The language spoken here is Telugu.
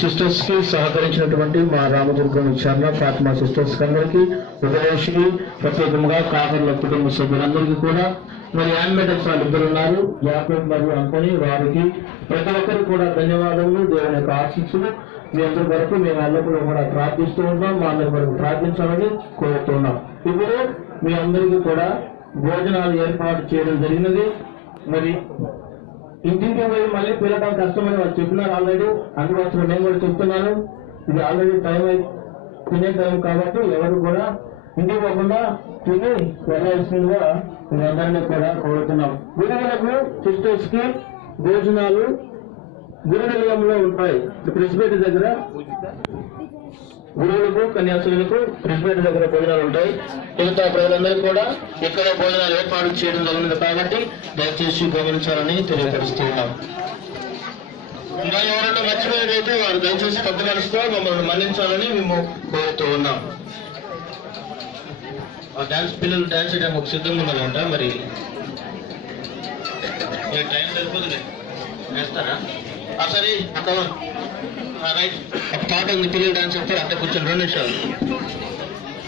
సిస్టర్స్ కి సహకరించినటువంటి మా రామదుర్గం చర్ణ ఫాతిమా సిస్టర్స్ అందరికీ ఉపదేశికి ప్రత్యేకంగా కాకర్ల కుటుంబ సభ్యులందరికీ కూడా మరి యాన్మేటర్స్ వాళ్ళు ఇద్దరు ఉన్నారు యాకోబ్ మరియు అంతని వారికి ప్రతి ఒక్కరికి కూడా ధన్యవాదాలు దేవుని యొక్క ఆశీస్సులు మీ అందరి వరకు మేము ఎల్లప్పుడూ కూడా ప్రార్థిస్తూ ఉంటాం మా అందరి వరకు ప్రార్థించాలని కోరుతున్నాం. ఇప్పుడు మీ అందరికీ కూడా భోజనాలు ఏర్పాటు చేయడం జరిగినది. మరి ఇంటింటి పోయి మళ్ళీ పిల్లడం కష్టమని వాళ్ళు చెప్పినారు ఆల్రెడీ. అందుకోసం నేను కూడా చెప్తున్నాను, ఇది ఆల్రెడీ తినే టైం కాబట్టి ఎవరు కూడా ఇంటికి పోకుండా తిని వెళ్ళాల్సిందిగా మేమందరినీ కూడా కోరుతున్నాం. గురువులకు సిస్టర్స్ కి భోజనాలు గురునిలయంలో ఉంటాయి. ప్రెసిడెంట్ దగ్గర గురువులకు కన్యాసులకు ప్రెసిడెంట్ దగ్గర భోజనాలు ఉంటాయి. మిగతా ప్రజలందరికీ కూడా ఇక్కడ భోజనాలు ఏర్పాటు చేయడం జరిగింది కాబట్టి దయచేసి గమనించాలని తెలియపరుస్తున్నాం. ఇంకా ఎవరైనా మర్చిపోయేదైతే వారు దయచేసి పెద్ద మనసుతో మమ్మల్ని మన్నించాలని మేము కోరుతూ ఉన్నాం. ఆ డాన్స్ పిల్లలు డాన్స్ చేయడానికి ఒక సిద్ధంగా ఉన్నారంట. మరి టైం సరిపోతుంది వేస్తారా? సరే అక్కడ రైట్ ఒక పాట ఉంది పిల్లలు డాన్స్ చెప్తారు. అక్కడ కూర్చొని 2 నిమిషాలు.